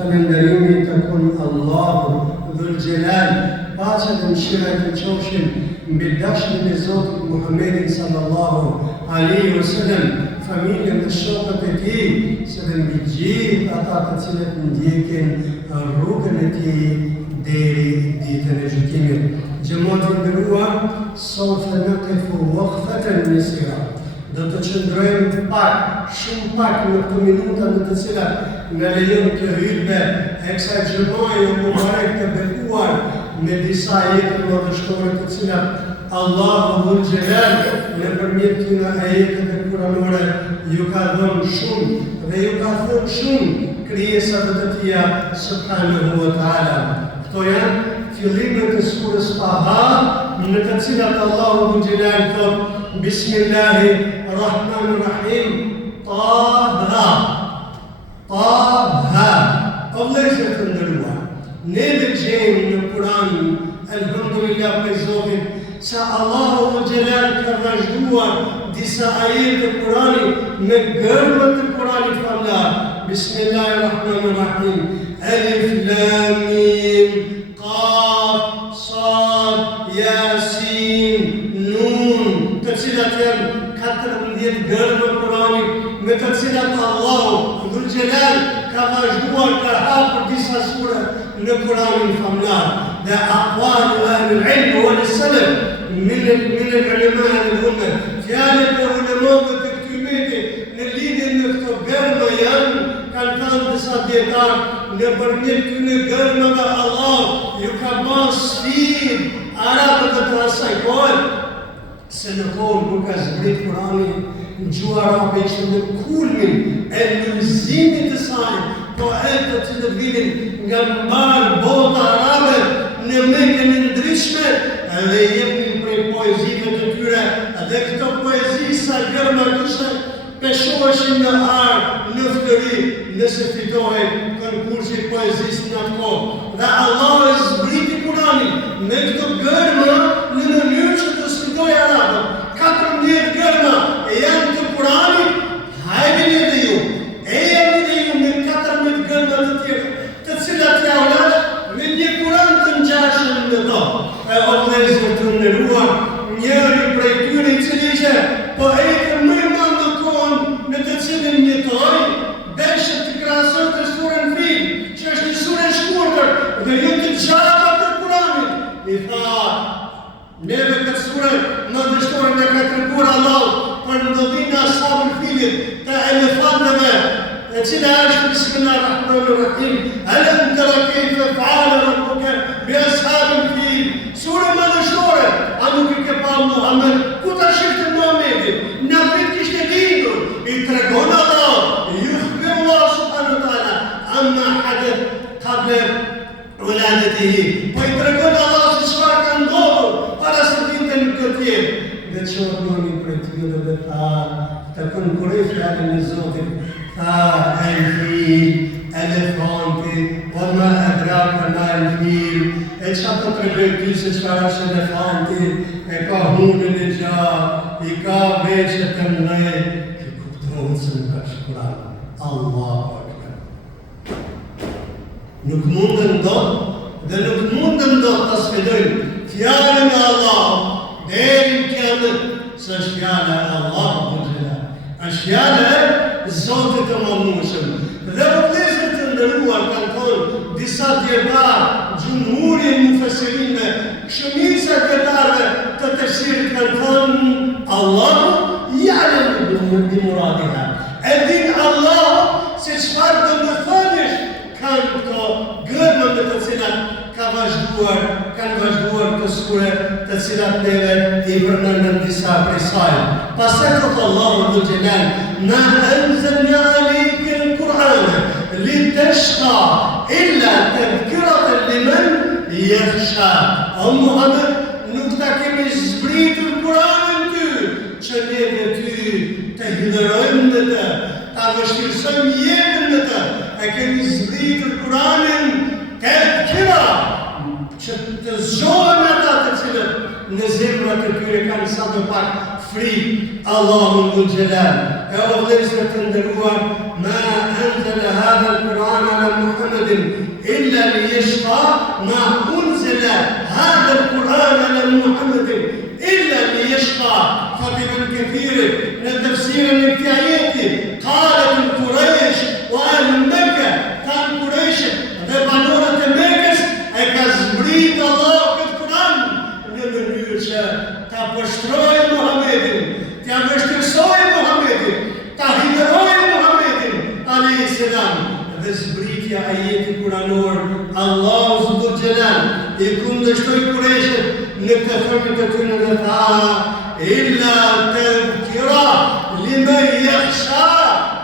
falënderimi të kun Allahu Dhul Gjelal, paqja dhe mëshira të qofshin mbi dashnin e Zotit Muhammedin sallallahu alaihi wasallam, familjen dhe shokët e tij, se dhe mbi gjithë ata të cilët ndjekin rrugën e tij deri ditën e gjykimit. Gjëmatë të nderuar, sawfa naqifu waqfatan yasira. Do të qëndrojmë pak, shumë pak në këto minuta në të cilat në lejon të hyrbe e kësaj gjëmaje mubarek të bekuar me disa jetën madhështore të cilat Allahu Dhul Gjelal nëpërmjet këtyre ajeteve kuranore ju ka dhënë shumë dhe ju ka thënë shumë krijesave të tija subhanahu wa taala. Këto janë fillimet e surës Taha, në të cilat Allahu Dhul Gjelal thotë Bismillahirrahmanirrahim, Taha. Taha. O vëllezër të nderuar, ne gjejmë në Kur'an, elhamdulillah për Zotin, se Allahu Dhul Gjelal ka vazhduar disa ajete të Kur'anit me gërmët të Kur'anit famlar. Bismillahirrahmanirrahim. Alif Lam Mim Qaf Sad Yasin Nun, të cilat janë 14 gërmë të Kur'anit, me të cilat Allahu Dhul Gjelal ka vazhduar të hapur disa sure në Kur'anin famlar. Dhe aqwalu ahlul ilm wal salaf min al-ulama al-umma, fjalët e ulemave të këtij umeti në lidhje me këto gërmë janë, kanë thënë disa dietar, nëpërmjet këtyre gërmave Allah ju ka bërë sfidë arabët të asaj kohe, se në kohën kur ka zbrit Kurani, në gjuhë arabe ishte në kulmin e lulëzimit të saj, poetët që të vinin nga mbarë bota arabe në mekën e ndryshme, edhe jepnin prej poezive të tyre, edhe këto poezi sa gërma kështë peshoheshin në arë, në ftëri, nëse fitohen konkursi poezisë në atë kohë. Dhe Allah e zbriti Kurani me këto gërma në mënyrë që të sfidoj arabët. 14 gërma e janë të Kuranit, hajbini edhe ju, e janë edhe ju me 14 gërma të tjera, të cilat ja ulash me një Kuran të ngjashëm në to. E o vëllezër të nderuar, njëri prej tyre i cili ishte poeti më i madh në kohën në të cilën jetoi, beshet të krahason të surën Fil, që është një surë e shkurtër dhe jo të gjatë të Kuranit. I tha, neve këtë surë në dështore në ka treguar Allah për ndodhimin e ashabul Filit, të elefantëve, e cila është Bismillahirrahmanirrahim, alam tara kayfa fa'ala rabbuka bi ashabil Fil. Surë më dështore, a nuk i ke pa Muhammed, ku ta shifte Muhammedin? Në vit kishte lindur, i tregon Allah, yukhbiru Allah subhanahu wa ta'ala amma hadath qabla wuladatihi. Po i tregon Allah se çfarë ka ndodhur para se vinte në këtë jetë. Dhe çfarë doni për tyre dhe tha, të konkurroj fjalën e Zotit, tha el-fil, elefanti, po ma adraka ma el-fil. E qa të tregoj ty se çfarë është elefanti, e ka hunën e gjatë, i ka veçet e mëdha, që kuptohet se nuk është Kur'an. Allahu Akbar. Nuk mundën dot dhe nuk mundën dot ta sfidojnë fjalën e Allah deri në kiamet, se është fjala e Allahut Dhul Gjelal, është fjala e Zotit të Madhërisëm. Dhe vëllezër të nderuar, kanë thënë disa dietar, gjumhuri e mufesirinëve, shumica e dietarëve të tefsirit kanë thënë Allahu ya'lamu bi muradiha. E din Allah se çfarë do të thënish kanë këto gërma me të cilat kanë vazhduar të sure të cilat neve i përmendëm disa prej saj. Pastaj thot Allahu Dhul Gjelal, ma anzalna alayka al-Qur'ana litashqa illa tadhkiratan liman yakhsha. O Muhammed, nuk ta kemi zbritur Kur'anin ty, që neve ty të hidhërojmë në të, ta vështirësojmë jetën në të. E kemi zbritur Kur'anin tadhkira, që të zgjohen ata të cilët në zemrat e tyre kanë sa të pak frikë Allahun Dhul Gjelal. E o vëllezër të nderuar, ma anzala hadha al-Qur'an ala Muhammedin ibn Kathirit në tafsirin e këtij ajeti, qalet al-Quraysh wa al-Mekka, kanë Qurayshit dhe banorët e Mekës e ka zbrit Allah këtë Kur'an në mënyrë që ta pështrojë Muhammedin, t'ja vështirësojë Muhammedin, ta hidrojë Muhammedin alayhis salam. Dhe zbritja ajeti kuranor, Allahu Zot Xhelal i kundërshtoi Qurayshit në këtë formë të tyre dhe tha illa tadhkira liman yakhsha.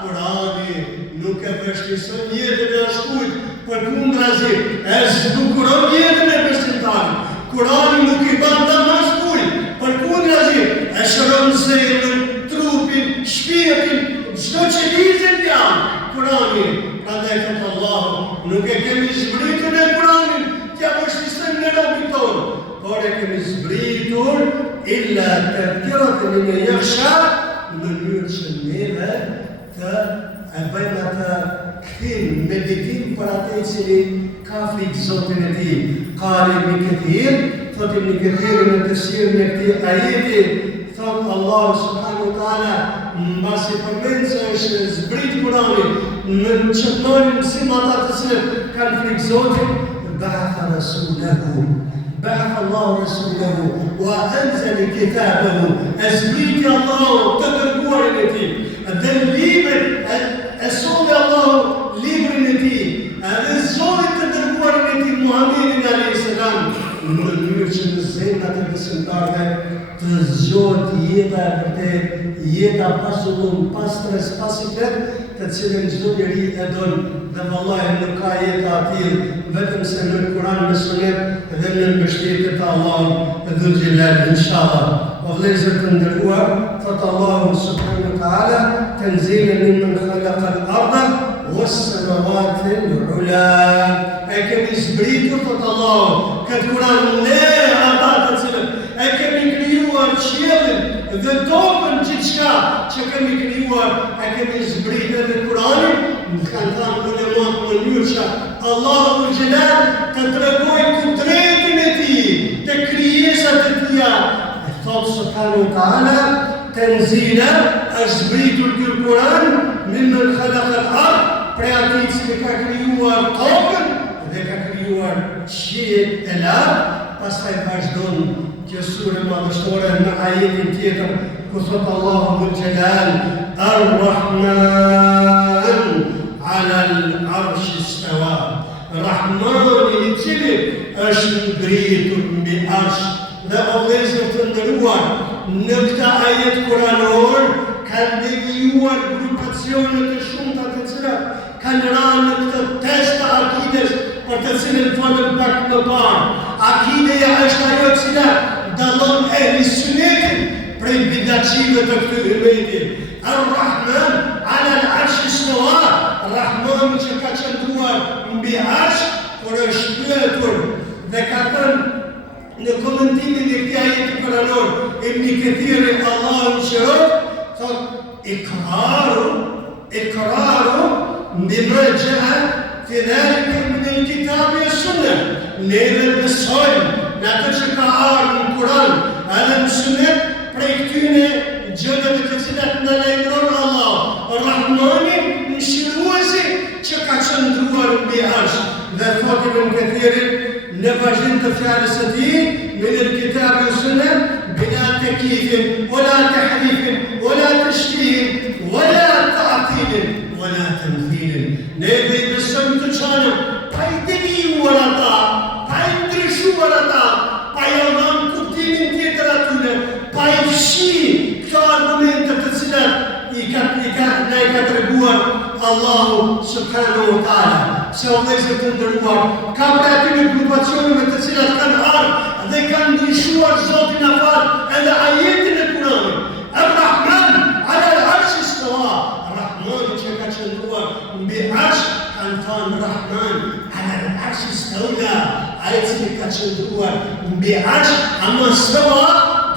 Kurani nuk e vështirëson jetën e askujt, përkundrazi e zbukuron jetën e besimtarit. Kurani nuk i bën dëm askujt, përkundrazi e shëron zemrën, trupin, shpirtin, çdo që lizet janë. Kurani, prandaj thot Allahu, nuk e kemi zbritur në Kuranin t'ja vështirësojmë në robën tonë, por e kemi zbritur illa tadhkiratan liman yakhsha, në mënyrë që neve të e bëjmë atë kthim, meditim për atë i cili ka frikë Zotin e tij. Qali Ibn Kathir, thot Ibn Kathir në tafsirin e këtij ajeti, thot Allahu subhanahu wa taala, mbasi përmend se është zbrit Kurani në çfarë mësim ata të cilët kanë frikë Zotit, ba'atha rasulahu, ba'atha Allahu rasulahu wa anzala kitabahu, zbriti Allahu të dërguarin e tij, dhe librin e solli Allahu librin e tij, dhe zoli të dërguarin e tij Muhammedin alayhis salam, në mënyrë që në zemrat e besimtarëve të zgjohet jeta e vërtetë, jeta pa zullum, pa stres, pa siklet, të cilën çdo njeri e don, dhe vallahi nuk ka jetë aty vetëm se në Kur'an, në Sunet dhe në mbështetje të Allahut Dhul Jalal, inshallah. O vëllezër të nderuar, thot Allahu subhanahu wa taala, tanzilan mimman khalaqa al-ardha was-samawati al-ula. E kemi zbritur, thot Allahu, këtë Kur'an ne ata të cilët e kemi krijuar qiellin dhe tokën, gjithçka që kemi krijuar, e kemi zbritur dhe Kur'anin, kanë thënë ulemat në mënyrë që Allahu Dhul Jalal të tregojë kudretin e tij te krijesat e tija. E thot subhanahu wa taala, tanzila, është zbritur ky Kur'an mimman khalaqa al-ard, prej atij që ka krijuar tokën dhe ka krijuar qiellin e lartë. Pastaj vazhdon kjo sure madhështore në ajetin tjetër, ku thot Allahu Dhul Jalal, Ar-Rahman ala al-arsh istawa. Rahmani i cili është ngritur mbi arsh. Dhe o vëllezër të nderuar, në këtë ajet kuranor kanë devijuar grupacione të shumta të cilat kanë rënë në këtë test të akides, për të cilën folëm pak më parë. Akideja është ajo cila dallon ehli sunetin prej bidatçive të këtij ummeti. Ar-Rahman ala al-arsh istawa, Rahmani që ka qëndruar mbi arsh, por është pyetur dhe ka thënë në komentimin e këtij ajeti kuranor, Ibn Kathir Allahu mëshiroft, thot iqraru bima jaa fi dhalika min al-kitab wa sunnah. Ne besojmë në atë që ka ardhur në Kur'an edhe në Sunet prej këtyre gjërave të cilat na lajmëron Allah, Rahmani mëshiruesi që ka qëndruar mbi arsh. Dhe thot Ibn Kathir në vazhdim të fjalës së tij, min al-kitab wa sunnah, bila takyif wala tahrif wala tashbih wala ta'til wala tamthil. Ne besojmë të çanëm pa i devijuar ata, pa i ndryshuar ata, pa i dhënë kuptimin tjetër atyre, pa i fshi këto argumente të cilat na i ka treguar Allahu subhanahu wa taala. Se o vëllezër të nderuar, ka për atyre grupacioneve të cilat kanë ardhur dhe kanë ndryshuar Zotin afar edhe ajetin e Kuranit. Ar-Rahman ala al-arsh istawa, Rahmani që ka qëndruar mbi arsh, kanë thënë Rahman ala al-arsh istawa, ai që ka qëndruar mbi arsh, ama stawa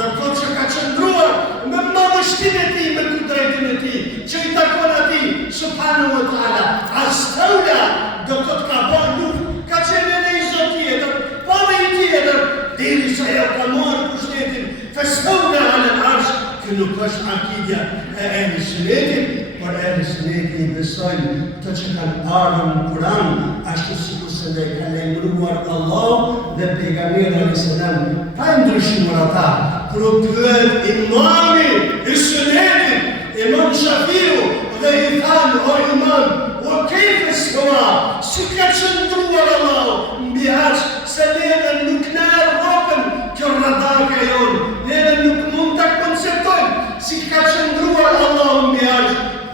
do të thotë që ka qëndruar me madhështinë e tij, me kudretin e tij, që i takon atij subhanahu wa taala. Astawla do të thotë ka bërë luftë, ka qenë edhe i Zot tjetër, pa dhe i tjetër, deri sa ja ka marrë pushtetin, festawla ala al-arsh, që nuk është akidja e ehli sunetit, por ehli suneti i besojnë të që kanë ardhur në Kur'an, ashtu sikur se ne ka lejmëruar Allah dhe pejgamberi alayhis salam, pa ndryshuar ata. Kur u pyet imami i sunetit, Imam Shafiu, dhe i thanë, o imam, o kejfe s'këma, si ka qëndruar Allah mbi aq, se neve nuk na e rrokën kjo radhake jonë, neve nuk mund të konceptojnë si ka qëndruar Allah mbi aq.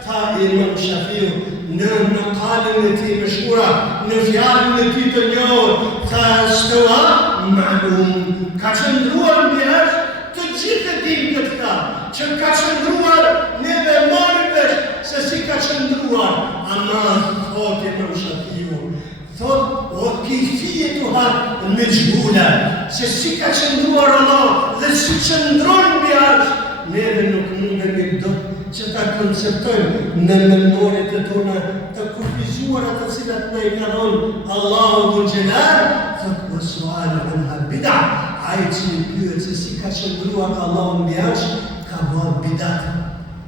Tha Imam Shafiu, në kalin e ti më shkura, në fjallin e ti të njohur, tha stëva, ma'lum, ka qëndruar mbi aq, të gjithë e dim këtë ka, që ka qëndruar neve marrë vesh se si ka qëndruar. Ama, thot Imam Shafiu, thot, o kejfietuha mejhula, se si ka qëndruar Allah dhe si qëndron mbi aq, neve nuk mundemi dot që ta konceptojmë në memorit e tona të kufizuara të cilat na i ka dhënë Allahu dhul Jalal, thot wa su'alu anha bid'a, ai që i pyet se si ka qëndruar Allahu mbi aq, ka bërë bidat.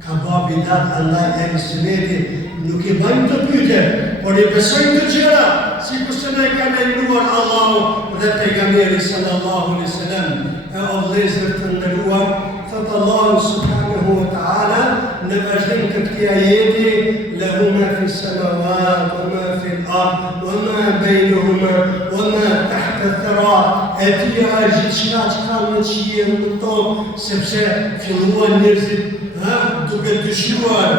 Ka bërë bidat, andaj ehli suneti nuk i bëjnë të pyetje, por i besojnë të gjëra, sikur se ne ka lejmëruar Allahu dhe pejgamberi sallallahu alaihi wasallam. E o vëllezër të nderuar, thot Allahu subhanahu wa ta'ala në vazhdim të këtij ajeti, lahu ma fi samawati wa ma fi al-ard wa ma bainahuma wa ma tahta ath-thara, e tia është gjithçka që ka në qiell në tokë, sepse filluan njerëzit duke dyshuar,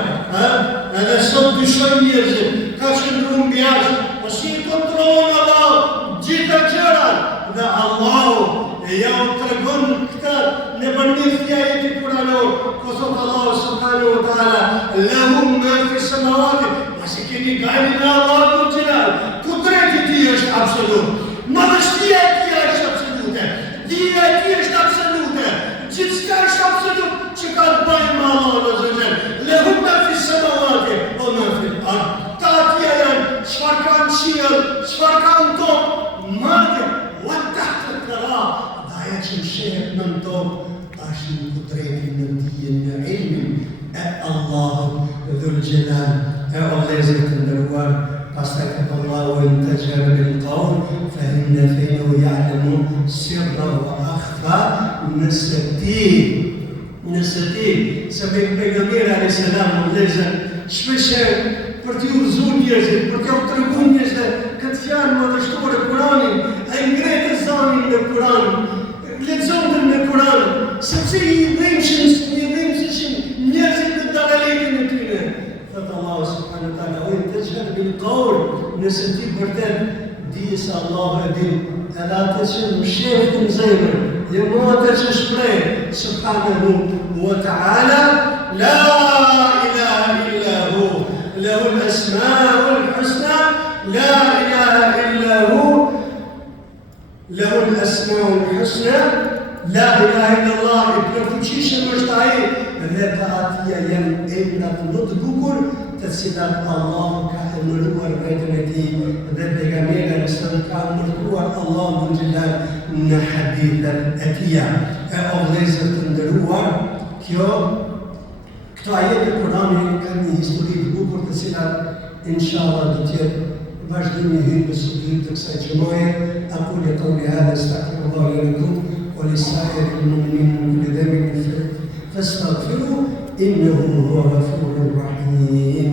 edhe sot dyshojnë njerëzit, ka qëndruar mbi aq, po si i kontrollon Allah gjitha gjërat, dhe Allahu e ja u tregon këtë nëpërmjet këtij ajeti kuranor, ku thot Allahu subhanahu wa ta'ala, lahu ma fi samawati, pasi keni gajrin e Allahut dhul Jalal, kudreti i tij është absolut, madhështia e tij është absolute, dija e tij është absolute, gjithçka është absolut që ka të bëjë me Allahun azza wa jall. Lahu ma fi samawati wa ma fi al-ard. Ta atje janë çfarë ka në qiell, çfarë ka në tokë, madje wa tahta ath-thara, dhe ajo që mshehet në tokë, është në kudretin, në dijen, në ilmin e Allahut dhul Jalal. E o vëllezër të nderuar, pastaj ka Allahu in tajara bil qawl fa inna fihi ya'lamu sirra wa akhfa, nëse ti, se me pejgamberi alayhis salam vëllezër, shpeshherë për t'i udhëzuar njerëzit, për t'u treguar njerëzve këtë fjalë madhështore Kur'anin, ai ngretë zanin në Kur'an, lexonte në Kur'an, sepse i dhimbshin njerëzit në dalalitin e tyre. Thot Allahu subhanahu wa ta'ala, o tajhar bil qawl, nëse ti vërtet di se Allahu e din, edhe atë që mshehet në zemër, jo më atë që shpreh, subhanahu wa ta'ala, la ilaha illa hu, lahu al-asma'u al-husna, la ilaha illa hu, lahu al-asma'u al-husna, la ilaha illa Allah, i përfuqishëm është ai, dhe të atija janë emrat më të bukur, të cilat Allah ka emëruar vetën e tij dhe pejgamberi alayhis salam ka emëruar Allahu dhul Jalal në hadithet e tij. E o vëllezër të nderuar, këto ajete e Kuranit kanë një histori të bukur, të cilat inshallah do të jetë vazhdimi i hyrjes së të kësaj xhumaje. Aqulu qawli hadha astaghfirullaha li wa lakum wa lisa'iril mu'minina min kulli dhanbin fastaghfiruhu innahu huwal ghafurur rahim.